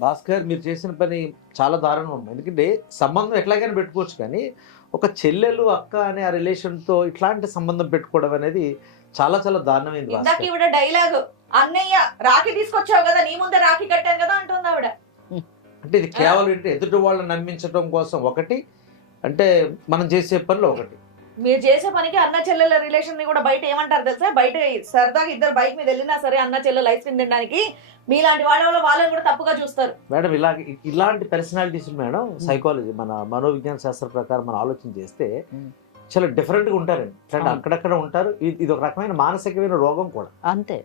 భాస్కర్ మీరు చేసిన పని చాలా దారుణం అమ్మా ఎందుకంటే సంబంధం ఎట్లాగైనా పెట్టుకోవచ్చు కానీ ఒక చెల్లెలు అక్క అనే ఆ రిలేషన్తో ఇట్లాంటి సంబంధం పెట్టుకోవడం అనేది చాలా చాలా దారుణమైంది ఇందాక ఈవిడ డైలాగ్ అన్నయ్య రాఖీ తీసుకొచ్చావు కదా నీ ముందే రాఖీ కట్టాను కదా అంటుంది ఆవిడ. అంటే ఇది కేవలం ఎదుటి వాళ్ళని నమ్మించడం కోసం ఒకటి అంటే మనం చేసే పనులు ఒకటి. మీరు చేసే పనికి అన్న చెల్లెల రిలేషన్ని కూడా బయట ఏమంటారు తెలుసా బయట సరదాగా ఇద్దరు బైక్ మీద వెళ్ళినా సరే అన్న చెల్లెలు ఐస్ క్రీమ్ తినడానికి మీలాంటి వాళ్ళ వల్ల వాళ్ళని కూడా తప్పుగా చూస్తారు మేడం ఇలా ఇలాంటి పర్సనాలిటీస్ మేడం సైకాలజీ మన మనోవిజ్ఞాన శాస్త్ర ప్రకారం మనం ఆలోచన చేస్తే. చాలా డిఫరెంట్గా ఉంటారండి అంటే. అక్కడక్కడ ఉంటారు ఇది ఇది ఒక రకమైన మానసికమైన రోగం కూడా అంతే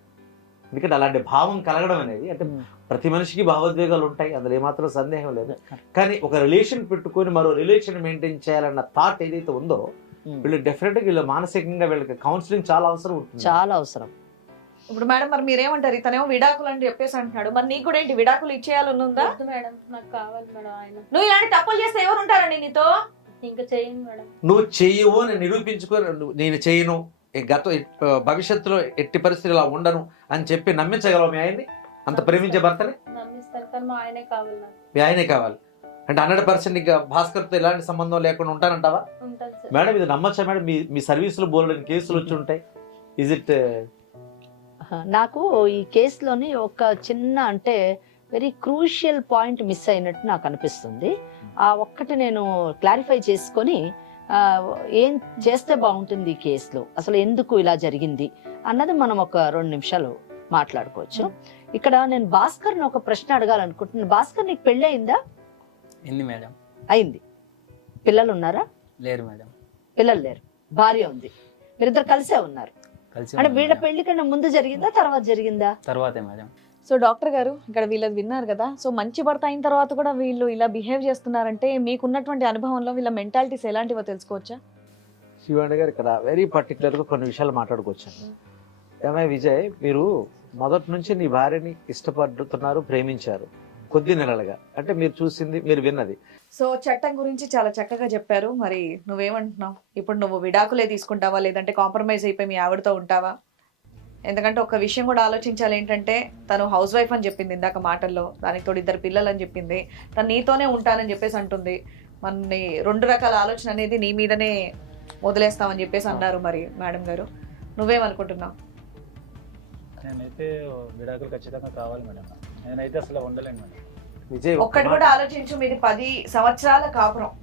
ఎందుకంటే అలాంటి భావం కలగడం అనేది అంటే. ప్రతి మనిషికి భావోద్వేగాలు ఉంటాయి అందులో ఏమాత్రం సందేహం లేదు కానీ ఒక రిలేషన్ పెట్టుకొని మరో రిలేషన్ మెయింటైన్ చేయాలన్న థాట్ ఏదైతే ఉందో. వీళ్ళు డెఫినెట్గా వీళ్ళు మానసికంగా వీళ్ళకి కౌన్సిలింగ్ చాలా అవసరం ఉంటుంది. చాలా అవసరం. ఇప్పుడు మేడం మరి మీరేమంటారు? ఇతనేమో విడాకులు అని చెప్పేసి అంటున్నాడు. మరి నీకు కూడా ఏంటి? విడాకులు ఇచ్చేయాలని ఉందా వద్దు మేడం నాకు కావాలి మేడం ఆయన. నువ్వు ఇలాంటి తప్పులు చేస్తే ఎవరు ఉంటారండి నీతో? ఇంకా చేయండి మేడం. నువ్వు చెయ్యవు అని నిరూపించుకొని నువ్వు నేను చేయను. ఈ గత భవిష్యత్తులో ఎట్టి పరిస్థితులు ఇలా ఉండను అని చెప్పి నమ్మించగలవు మీ ఆయన్ని? అంత ప్రేమించే భర్తని? నమ్మిస్తారు కానీ మా ఆయనే కావాలి నాకు. మీ ఆయనే కావాలి. అంటే హండ్రెడ్ పర్సెంట్ ఇంకా భాస్కర్తో ఎలాంటి సంబంధం లేకుండా ఉంటానంటావా? మేడం ఇది నమ్మచ్చా మేడం? మీ మీ సర్వీసులో బోల్డని కేసులు వచ్చి ఉంటాయి. ఇజ్ ఇట్ నాకు ఈ కేసులోని ఒక చిన్న అంటే వెరీ క్రూషియల్ పాయింట్ మిస్ అయినట్టు నాకు అనిపిస్తుంది. ఆ ఒక్కటి నేను క్లారిఫై చేసుకొని ఏం చేస్తే బాగుంటుంది ఈ కేసులో? అసలు ఎందుకు ఇలా జరిగింది? అన్నది మనం ఒక రెండు నిమిషాలు మాట్లాడుకోవచ్చు. ఇక్కడ నేను భాస్కర్ని ఒక ప్రశ్న అడగాలనుకుంటున్నాను భాస్కర్ నీకు పెళ్ళి మేడం? అయింది. పిల్లలు ఉన్నారా? లేరు మేడం. పిల్లలు లేరు. భార్య ఉంది. మీరిద్దరు కలిసే ఉన్నారు. కలిసి అంటే వీళ్ళ. పెళ్ళి కన్నా ముందు జరిగిందా తర్వాత జరిగిందా? తర్వాతే మేడం. సో డాక్టర్ గారు ఇక్కడ వీళ్ళది విన్నారు కదా. సో మంచి భర్త అయిన తర్వాత కూడా వీళ్ళు ఇలా బిహేవ్ చేస్తున్నారంటే మీకున్నటువంటి అనుభవంలో వీళ్ళ మెంటాలిటీస్ ఎలాంటివో తెలుసుకోవచ్చా? శివాణి గారు ఇక్కడ వెరీ పర్టికులర్గా కొన్ని విషయాలు మాట్లాడుకోవచ్చాను ఏమై విజయ్ మీరు మొదటి నుంచి నీ భార్యని ఇష్టపడుతున్నారు ప్రేమించారు. కొద్ది నెలలుగా. అంటే మీరు చూసింది మీరు విన్నది. సో చట్టం గురించి చాలా చక్కగా చెప్పారు. మరి నువ్వేమంటున్నావు? ఇప్పుడు నువ్వు విడాకులే తీసుకుంటావా? లేదంటే కాంప్రమైజ్ అయిపోయి మీ ఆవిడతో ఉంటావా? ఎందుకంటే ఒక విషయం కూడా ఆలోచించాలి. ఏంటంటే తను హౌస్ వైఫ్ అని చెప్పింది ఇందాక మాటల్లో. దానికి తోడు ఇద్దరు పిల్లలు అని చెప్పింది. తను నీతోనే ఉంటానని చెప్పేసి అంటుంది. మన రెండు రకాల ఆలోచన అనేది నీ మీదనే వదిలేస్తామని చెప్పేసి అన్నారు మరి మేడం గారు. నువ్వేమనుకుంటున్నావు? నేనైతే విడాకులు ఖచ్చితంగా కావాలి మేడం. నేనైతే అసలు ఉండలేను మేడం విజయ్ ఒక్క ఒక్కటి కూడా ఆలోచించు మీది పది సంవత్సరాల కాపురం.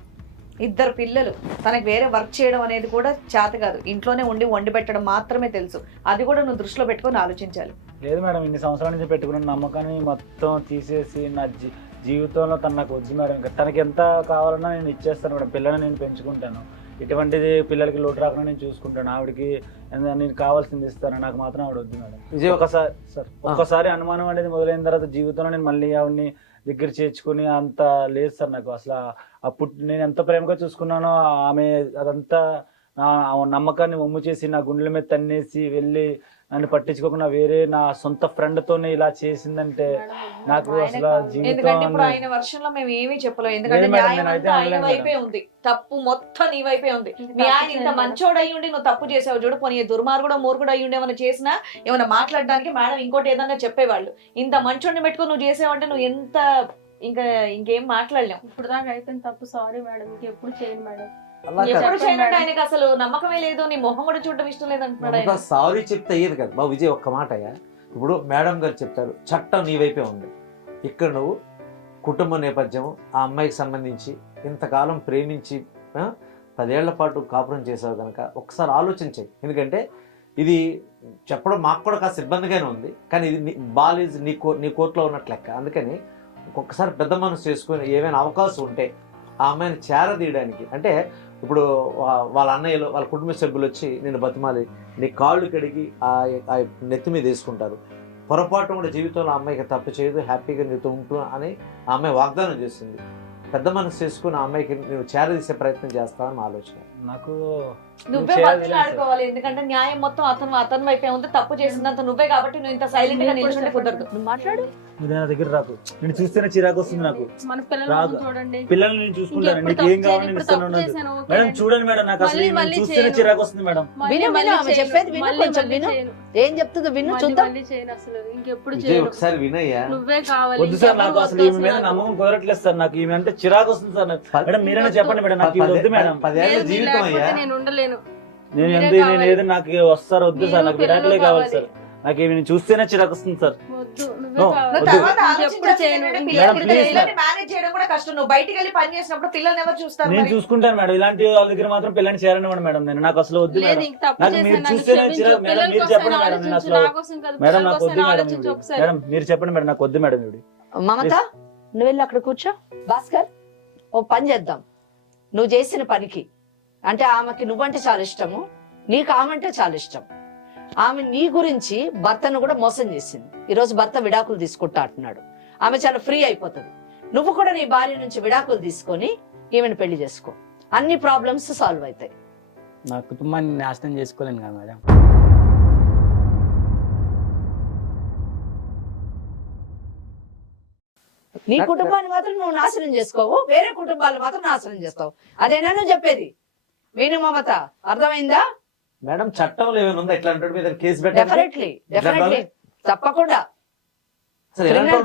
ఇద్దరు పిల్లలు తనకి వేరే వర్క్ చేయడం అనేది కూడా చేత కాదు. ఇంట్లోనే ఉండి వండి పెట్టడం మాత్రమే తెలుసు. అది కూడా నువ్వు దృష్టిలో పెట్టుకొని ఆలోచించాలి. లేదు మేడం ఇన్ని సంవత్సరాల నుంచి పెట్టుకున్న నమ్మకాన్ని మొత్తం తీసేసి నా జీ జీవితంలో తను నాకు వద్దు మేడం. ఇంకా తనకి ఎంత కావాలన్నా నేను ఇచ్చేస్తాను మేడం. పిల్లల్ని నేను పెంచుకుంటాను. ఇటువంటిది పిల్లలకి లోటు రాకుండా నేను చూసుకుంటాను. ఆవిడకి నేను కావాల్సింది ఇస్తాను నాకు మాత్రం ఆవిడ వద్దు మేడం. ఒక ఒకసారి సార్ ఒక్కసారి అనుమానం అనేది మొదలైన తర్వాత జీవితంలో నేను మళ్ళీ ఆవిడని దగ్గర చేర్చుకుని అంత లేదు సార్ నాకు. అసలు అప్పుడు నేను ఎంత ప్రేమగా చూసుకున్నానో ఆమె అదంతా నా నమ్మకాన్ని ఒమ్ము చేసి నా గుండెల మీద తన్నేసి వెళ్ళి నన్ను పట్టించుకోకుండా వేరే నా సొంత ఫ్రెండ్ తోనే ఇలా చేసిందంటే నాకు అసలు ఎందుకంటే ఇప్పుడు జీవితం ఆయన వర్షంలో మేము ఏమీ చెప్పలేము ఎందుకంటే లేదు మేడం, న్యాయం నేనైతే అంతా ఆయన అనలేను వైపే ఉంది. తప్పు మొత్తం నీ వైపే ఉంది. మీ ఆయన ఇంత మంచోడు అయ్యి ఉండి నువ్వు తప్పు చేసావు చూడు పోనీ దుర్మార్గుడు మూర్ఖుడు అయ్యి ఉండి ఏమైనా చేసినా ఏమైనా మాట్లాడడానికి మేడం ఇంకోటి ఏదన్నా చెప్పేవాళ్ళు. ఇంత మంచోడిని పెట్టుకొని నువ్వు చేసావంటే నువ్వు ఎంత ఇంకా ఇంకేం మాట్లాడలేం. ఇప్పుడు దాకా అయిపోయింది తప్పు సారీ మేడం ఇంకెప్పుడు చేయను మేడం. ఎప్పుడు. ఆయనకి అసలు నమ్మకమే లేదు నీ మొహం కూడా చూడడం ఇష్టం లేదు అంటున్నాడు సారీ చెప్తే అయ్యేది కదా. బాబు విజయ్ ఒక్క మాట అయ్యా. ఇప్పుడు మేడం గారు చెప్తారు చట్టం నీ వైపే ఉంది. ఇక్కడ నువ్వు కుటుంబ నేపథ్యం ఆ అమ్మాయికి సంబంధించి ఇంతకాలం ప్రేమించి పదేళ్ళ పాటు కాపురం చేసావు కనుక ఒకసారి ఆలోచించాయి ఎందుకంటే ఇది చెప్పడం మాకు కూడా కాస్త ఇబ్బందిగానే ఉంది. కానీ ఇది బాల్ ఈజ్ నీ కో నీ కోర్టులో ఉన్నట్లు లెక్క. అందుకని ఒక్కొక్కసారి పెద్ద మనసు చేసుకొని ఏమైనా అవకాశం ఉంటే ఆ అమ్మాయిని చేరదీయడానికి అంటే ఇప్పుడు వా- వాళ్ళ అన్నయ్యలు వాళ్ళ కుటుంబ సభ్యులు వచ్చి నేను బతిమాలి నీ కాళ్ళు కడిగి ఆ నెత్తి మీద వేసుకుంటారు. పొరపాటు కూడా జీవితంలో అమ్మాయికి తప్పు చేయదు హ్యాపీగా నీతో ఉంటూ అని ఆ అమ్మాయి వాగ్దానం చేసింది. పెద్ద మనసు చేసుకుని ఆ అమ్మాయికి నేను చేరదీసే ప్రయత్నం చేస్తానని ఆలోచన. నాకు నువ్వే ఆడుకోవాలి ఎందుకంటే న్యాయం మొత్తం అతను అతని వైపే ఉంది తప్పు చేసినంత నువ్వే కాబట్టి నువ్వు ఇంత సైలెంట్గా నిల్చుంటే కుదరదు. నువ్వు మాట్లాడు. నువ్వు నా దగ్గర రాకు. నేను చూస్తేనే చిరాకు వస్తుంది నాకు. మన పిల్లల చూడండి. పిల్లల్ని నేను చూసుకుంటాను. నీకు ఏం కావాలి నేను ఇస్తాను. మేడం చూడండి మేడం నాకు అసలు నేను చూస్తేనే. చిరాకు వస్తుంది మేడం. విను, మళ్ళీ విను, ఆమె. చెప్పేది విను, కొంచెం విను. ఏం చెప్తుందో విను చూద్దాం మళ్ళీ చేయను అసలు ఇంకెప్పుడు చేయను. ఒకసారి వినయ్యా. నువ్వే కావాలి వద్దు సార్ నాకు అసలు ఈమె మీద నమ్మకం కుదరట్లేదు సార్. నాకు ఈమె అంటే చిరాకు వస్తుంది సార్. నాకు మేడం మీరైనా చెప్పండి మేడం నాకు ఇవి వద్దు మేడం. లేదు, మీరు జీవితం అయ్యా లేకపోతే నేను ఉండలేను. నేను మీరే ఎంత నేను కావాలి. ఏదో నాకు వస్తారు వద్దు సార్. నాకు విడాకులే కావాలి. సార్. నాకు ఇవి నేను చూస్తేనే చిరాకు వస్తుంది సార్. వద్దు నువ్వే No. కావాలి. నువ్వు వద్దు. తర్వాత ఇంకెప్పుడు చేయను. ఆలోచించాల్సింది ఏంటంటే మేడం, పిల్లల్ని please, పిల్లల్ని మేనేజ్ చేయడం కూడా కష్టం. నువ్వు బయటికి వెళ్ళి పని చేసినప్పుడు పిల్లల్ని ఎవరు చూస్తారు నేను మరి? చూసుకుంటాను మేడం. ఇలాంటి వాళ్ళ దగ్గర మాత్రం పిల్లని చేరనివ్వండి మేడం నేను. నాకు అసలు వద్దు లేదు మేడం. ఇంక తప్పు నాకు మీరు చేశాను నన్ను చూస్తేనే క్షమించు. చిరాకు. మేడం, పిల్లల మీరు కోసం చెప్పండి మేడం, నేను ఆలోచించు, అసలు- నా కోసం కాదు, మేడం పిల్లల నాకు కోసం వద్దు మేడం ఆలోచించు ఇవి. ఒకసారి. మేడం మీరు చెప్పండి మేడం నాకు వద్దు మేడం ఇవి మమత నువ్వు వెళ్ళి అక్కడ కూర్చో. భాస్కర్ ఓ పని చేద్దాం. నువ్వు చేసిన పనికి. అంటే ఆమెకి నువ్వంటే చాలా ఇష్టము నీకు ఆమె అంటే చాలా ఇష్టం. ఆమె నీ గురించి భర్తను కూడా మోసం చేసింది. ఈ రోజు భర్త విడాకులు తీసుకుంటా అంటున్నాడు. ఆమె చాలా ఫ్రీ అయిపోతుంది. నువ్వు కూడా నీ భార్య నుంచి విడాకులు తీసుకొని ఈమెను పెళ్ళి చేసుకో. అన్ని ప్రాబ్లమ్స్ సాల్వ్ అవుతాయి. నా కుటుంబాన్ని నాశనం చేసుకోలేను కదా మేడం. నీ కుటుంబాన్ని మాత్రం నువ్వు నాశనం చేసుకోవు వేరే కుటుంబాలు మాత్రం నాశనం చేస్తావు. అదేనా నువ్వు చెప్పేది? విను మమత అర్థమైందా? మేడం చట్టంలో ఏమైనా ఉందా? ఇట్లాంటి వాడి మీద కేసు పెట్టాలి డెఫినెట్లీ డెఫినెట్లీ తప్పకుండా.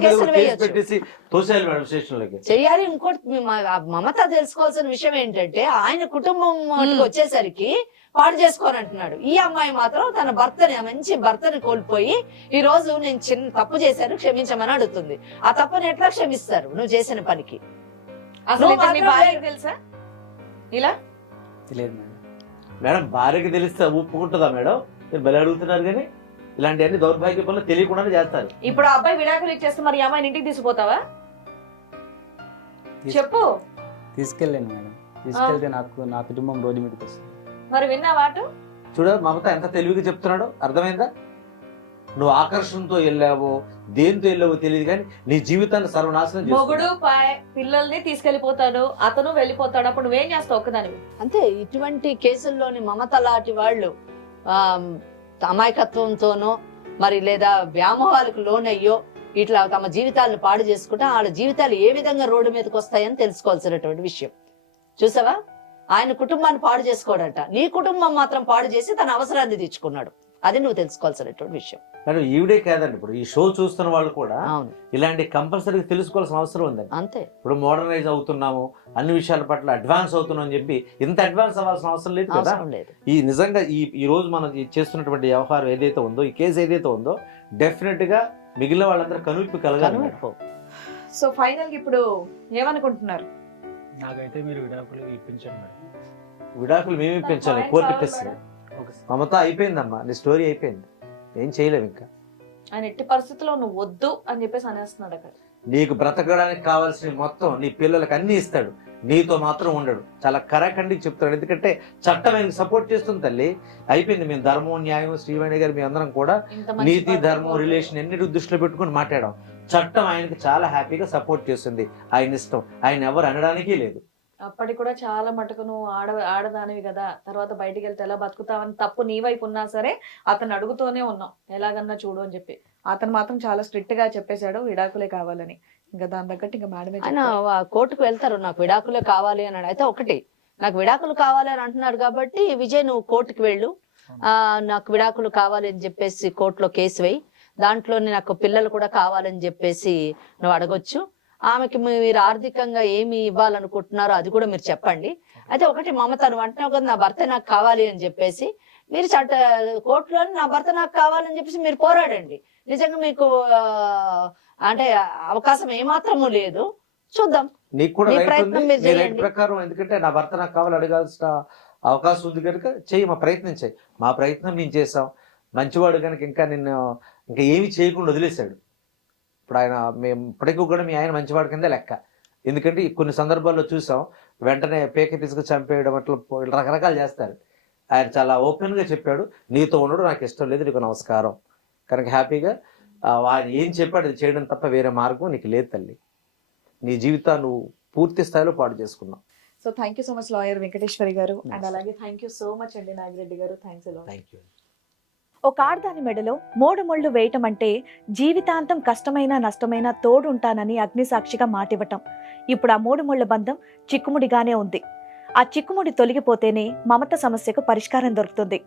కేసులు వేయొచ్చు. పెట్టేసి తోసేయాలి మేడం స్టేషన్లోకి? చెయ్యాలి ఇంకోటి మీ మ- మమత తెలుసుకోవాల్సిన విషయం ఏంటంటే ఆయన కుటుంబం మటుకు వచ్చేసరికి పాడు చేసుకోనంటున్నాడు ఈ అమ్మాయి మాత్రం తన భర్తని మంచి భర్తని కోల్పోయి ఈ రోజు నేను చిన్న తప్పు చేశాను క్షమించమని అడుగుతుంది. ఆ తప్పుని ఎట్లా క్షమిస్తారు? నువ్వు చేసిన పనికి. అసలు నువ్వు ఇతను మీ మాత్రం భార్యకు తెలుసా? ఇలా? తెలియదు మేడం. మేడం భార్యకి తెలిస్తే ఒప్పుకుంటుందా మేడం? మీరు బలి అడుగుతున్నారు కానీ ఇలాంటివన్నీ దౌర్భాగ్య పనులు తెలియకుండానే చేస్తారు. ఇప్పుడు ఆ అబ్బాయి విడాకులు ఇచ్చేస్తే మరి ఈ అమ్మాయిని ఇంటికి తీసుకుపోతావా? తీస్- చెప్పు. తీసుకెళ్ళాను మేడం. తీసుకెళ్తే నాకు నా కుటుంబం రోడ్డు మీదకి వస్తుంది. మరి విన్నావా అటు? చూడ మమత ఎంత తెలివిగా చెప్తున్నాడో అర్థమైందా? నువ్వు ఆకర్షణతో వెళ్ళావో దేంతో వెళ్ళావో తెలియదు కానీ నీ జీవితాన్ని సర్వనాశనం మొగుడు పిల్లల్ని తీసుకెళ్ళిపోతాడు అతను వెళ్ళిపోతాడు అప్పుడు నువ్వేం చేస్తావు ఒక్కదానివి? అంతే ఇటువంటి కేసుల్లోని మమత లాంటి వాళ్ళు ఆమ్, అమాయకత్వంతోనో మరి లేదా వ్యామోహాలకు లోనయ్యో ఇట్లా తమ జీవితాలను పాడు చేసుకుంటే వాళ్ళ జీవితాలు ఏ విధంగా రోడ్డు మీదకి వస్తాయని తెలుసుకోవాల్సినటువంటి విషయం. చూసావా? ఆయన కుటుంబాన్ని పాడు చేసుకోడట. నీ కుటుంబం మాత్రం పాడు చేసి తన అవసరాన్ని తెచ్చుకున్నాడు అది నువ్వు తెలుసుకోవాల్సినటువంటి విషయం. మేడం ఈవిడే కాదండి ఇప్పుడు ఈ షో చూస్తున్న వాళ్ళు కూడా ఇలాంటి కంపల్సరీగా తెలుసుకోవాల్సిన అవసరం ఉందండి. అంతే. ఇప్పుడు మోడర్నైజ్ అవుతున్నాము అన్ని విషయాల పట్ల అడ్వాన్స్ అవుతున్నాం అని చెప్పి ఇంత అడ్వాన్స్ అవ్వాల్సిన అవసరం లేదు కదా? అవసరం లేదు. ఈ నిజంగా ఈ ఈ రోజు మనం చేస్తున్నటువంటి వ్యవహారం ఏదైతే ఉందో ఈ కేసు ఏదైతే ఉందో డెఫినెట్గా మిగిలిన వాళ్ళందరూ కనువిప్పు కలగాలి. సో ఫైనల్ ఇప్పుడు ఏమనుకుంటున్నారు? నాకైతే మీరు విడాకులు ఇప్పించండి విడాకులు మేమే పెంచాలి నాకు కోర్టు ఇప్పిస్తుంది. మమత అయిపోయిందమ్మా. నీ స్టోరీ అయిపోయింది. ఏం చేయలేము ఇంకా. ఆయన ఎట్టి పరిస్థితుల్లో నువ్వు వద్దు అని చెప్పేసి అనేస్తున్నాడు అక్కడ. నీకు బ్రతకడానికి కావాల్సిన మొత్తం నీ పిల్లలకు అన్ని ఇస్తాడు. నీతో మాత్రం ఉండడు. చాలా కరాఖండికి చెప్తాడు ఎందుకంటే చట్టం ఆయనకు సపోర్ట్ చేస్తుంది తల్లి. అయిపోయింది మేము ధర్మం న్యాయం శ్రీవాణి గారు మీ అందరం కూడా నీతి ధర్మం. రిలేషన్ ఎన్నిటి దృష్టిలో పెట్టుకుని మాట్లాడాం. చట్టం ఆయనకి చాలా హ్యాపీగా సపోర్ట్ చేస్తుంది. ఆయన ఇష్టం. ఆయన ఎవరు అనడానికి లేదు. అప్పటికి కూడా చాలా మటుకు నువ్వు ఆడ ఆడదానివి కదా. తర్వాత బయటికి వెళ్తే ఎలా బతుకుతావని తప్పు నీ వైపు ఉన్నా సరే అతను అడుగుతూనే ఉన్నాం ఎలాగన్నా చూడు అని చెప్పి. అతను మాత్రం చాలా స్ట్రిక్ట్గా చెప్పేశాడు విడాకులే కావాలని. ఇంకా దాని తగ్గట్టు ఇంకా మేడమే ఆయన కోర్టుకు వెళ్తారు నాకు విడాకులే కావాలి అన్నాడు. అయితే ఒకటి నాకు విడాకులు కావాలి అని అంటున్నాడు కాబట్టి విజయ్ నువ్వు కోర్టుకు వెళ్ళు. ఆ నాకు విడాకులు కావాలి అని చెప్పేసి కోర్టులో కేసు వేయి. దాంట్లోనే నాకు పిల్లలు కూడా కావాలని చెప్పేసి నువ్వు అడగొచ్చు. ఆమెకి మీరు ఆర్థికంగా ఏమి ఇవ్వాలనుకుంటున్నారో అది కూడా మీరు చెప్పండి. అయితే ఒకటి మమత నువ్వు అంటున్నావు కదా నా భర్త నాకు కావాలి అని చెప్పేసి మీరు చట్ట కోర్టులో నా భర్త నాకు కావాలని చెప్పేసి మీరు పోరాడండి. నిజంగా మీకు అంటే అవకాశం ఏమాత్రము లేదు. చూద్దాం. నీకు కూడా రైట్. ప్రకారం ఎందుకంటే నా భర్త నాకు కావాలి అడగాల్సిన అవకాశం ఉంది కనుక చెయ్యి మా ప్రయత్నం చేయి మా ప్రయత్నం మేము చేసాం మంచివాడు కనుక ఇంకా నిన్ను ఇంకా ఏమి చేయకుండా వదిలేశాడు. ఇప్పుడు ఆయన మేము ఇప్పటికీ కూడా మీ ఆయన మంచివాడి కింద లెక్క. ఎందుకంటే కొన్ని సందర్భాల్లో చూసాం వెంటనే పేక పిసుకు చంపేయడం అట్లా రకరకాలు చేస్తారు. ఆయన చాలా ఓపెన్గా చెప్పాడు నీతో ఉండడం నాకు ఇష్టం లేదు నీకు నమస్కారం. కనుక హ్యాపీగా ఆయన ఏం చెప్పాడు అది చేయడం తప్ప వేరే మార్గం నీకు లేదు తల్లి. నీ జీవితాన్ని నువ్వు పూర్తి స్థాయిలో పాడు చేసుకున్నావు. So thank you so much lawyer Venkateshwari garu. And. అలాగే థ్యాంక్ యూ సో మచ్ అండి నాగిరెడ్డి గారు. థ్యాంక్స్ థ్యాంక్ యూ ఒక ఆడదాని మెడలో మూడు ముళ్ళు వేయటం అంటే జీవితాంతం కష్టమైన నష్టమైన తోడుంటానని అగ్నిసాక్షిగా మాటివ్వటం. ఇప్పుడు ఆ మూడు ముళ్ళ బంధం చిక్కుముడిగానే ఉంది. ఆ చిక్కుముడి తొలగిపోతేనే మమత సమస్యకు పరిష్కారం దొరుకుతుంది.